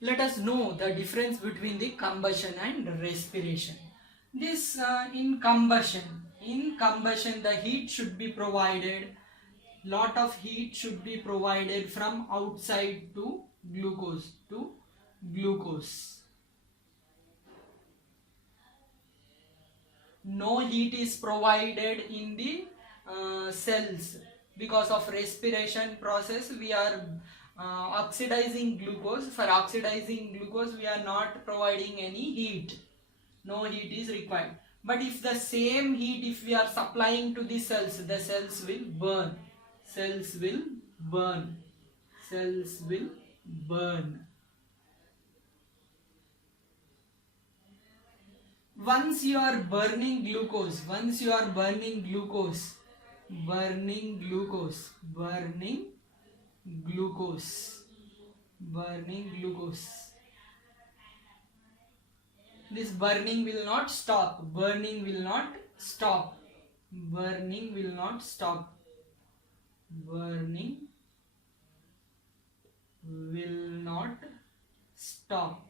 let us know the difference between the combustion and respiration. This in combustion the heat should be provided, lot of heat should be provided from outside to glucose. No heat is provided in the cells. Because of respiration process we are oxidizing glucose. For oxidizing glucose we are not providing any heat, no heat is required. But if the same heat if we are supplying to the cells, the cells will burn, cells will burn, cells will burn. Once you are burning glucose, burning glucose, this burning will not stop, burning will not stop, burning will not stop, burning will not stop,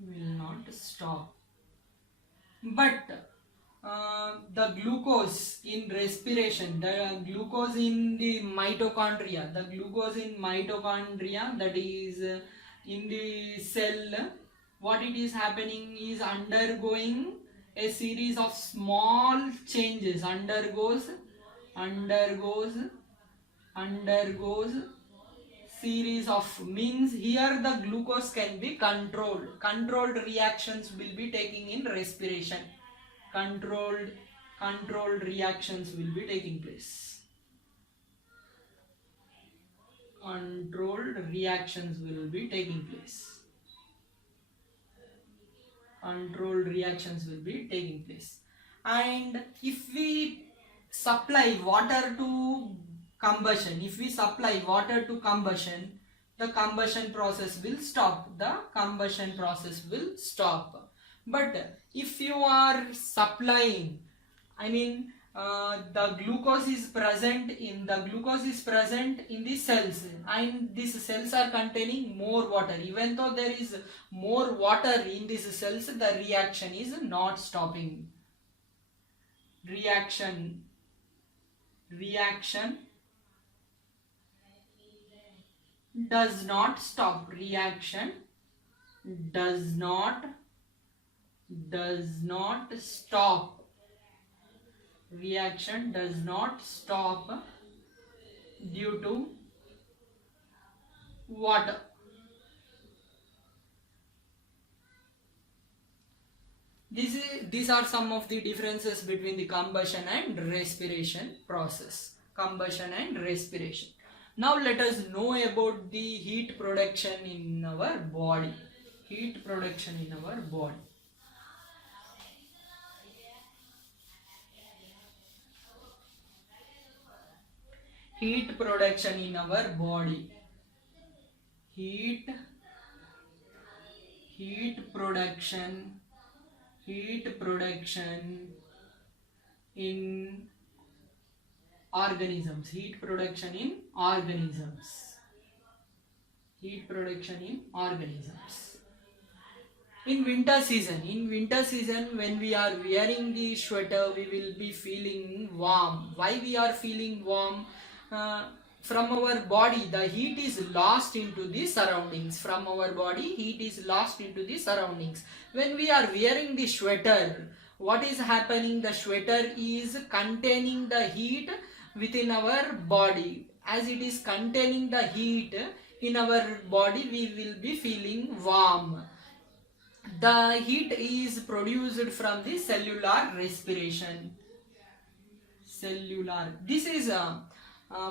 will not stop. But the glucose in respiration, the glucose in the mitochondria, that is in the cell, what it is happening is undergoing a series of small changes, undergoes series of, means here the glucose can be controlled reactions will be taking in respiration, controlled reactions will be taking place, controlled reactions will be taking place, controlled reactions will be taking place. And if we supply water to combustion, the combustion process will stop, but if you are supplying, the glucose is present in the cells, and these cells are containing more water. Even though there is more water in these cells, the reaction is not stopping. Reaction does not stop. Reaction does not stop. Reaction does not stop due to water. These are some of the differences between the combustion and respiration process. Combustion and respiration. Now let us know about the heat production in our body. Heat production in our body. Heat production in our body. Heat production in organisms. Heat production in organisms. In winter season, when we are wearing the sweater, we will be feeling warm. Why we are feeling warm? From our body, the heat is lost into the surroundings. When we are wearing the sweater, what is happening? The sweater is containing the heat within our body. As it is containing the heat in our body, we will be feeling warm. The heat is produced from the cellular respiration. This is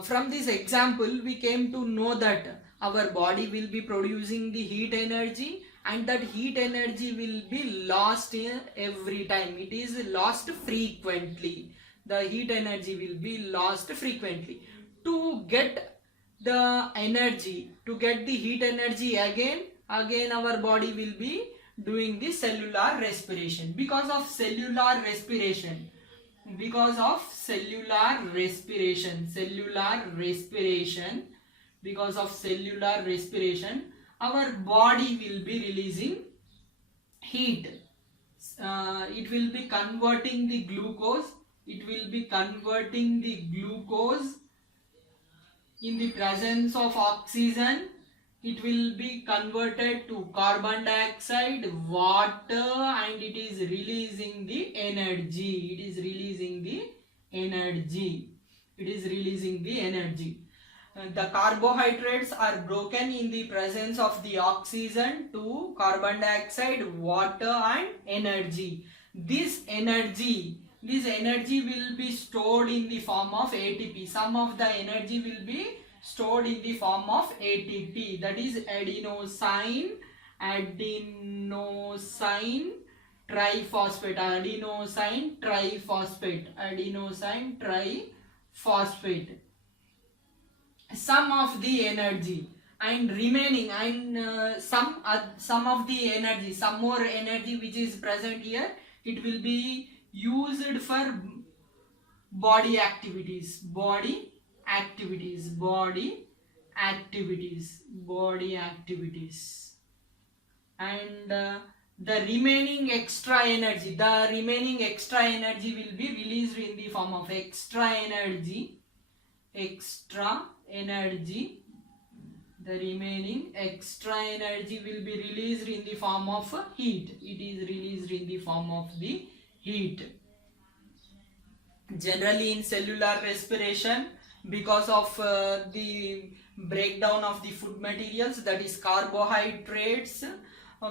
from this example we came to know that our body will be producing the heat energy, and that heat energy will be lost every time. It is lost frequently. The heat energy will be lost frequently. To get the energy, to get the heat energy again our body will be doing the cellular respiration. Because of cellular respiration, because of cellular respiration, our body will be releasing heat. It will be converting the glucose. It will be converting the glucose in the presence of oxygen. It will be converted to carbon dioxide, water, and it is releasing the energy. It is releasing the energy. It is releasing the energy. The carbohydrates are broken in the presence of the oxygen to carbon dioxide, water, and energy. This energy will be stored in the form of ATP. Some of the energy will be stored in the form of ATP, that is adenosine triphosphate, adenosine triphosphate. Some of the energy and remaining, and some of the energy, some more energy which is present here, it will be used for body activities, and the remaining extra energy will be released in the form of extra energy. The remaining extra energy will be released in the form of heat. It is released in the form of the heat. Generally in cellular respiration, because of the breakdown of the food materials, that is carbohydrates,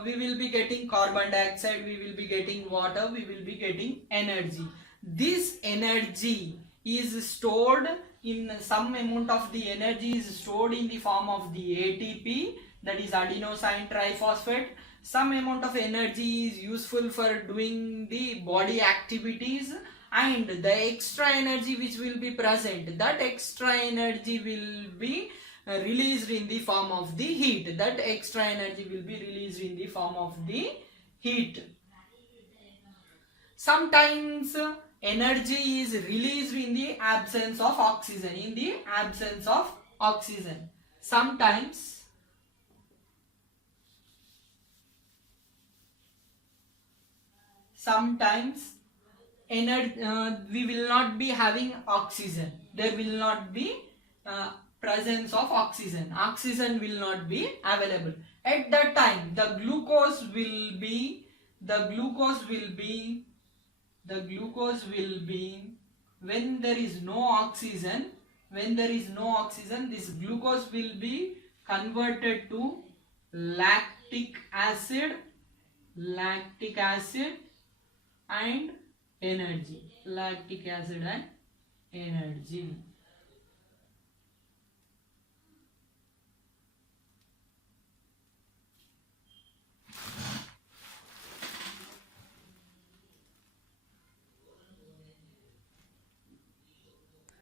we will be getting carbon dioxide, we will be getting water, we will be getting energy. This energy is stored in, some amount of the energy is stored in the form of the ATP, that is adenosine triphosphate. Some amount of energy is useful for doing the body activities, and the extra energy which will be present, that extra energy will be released in the form of the heat. That extra energy will be released in the form of the heat. Sometimes energy is released in the absence of oxygen. Sometimes we will not be having oxygen. There will not be presence of oxygen. Oxygen will not be available. At that time, the glucose will be when there is no oxygen, this glucose will be converted to lactic acid and energy.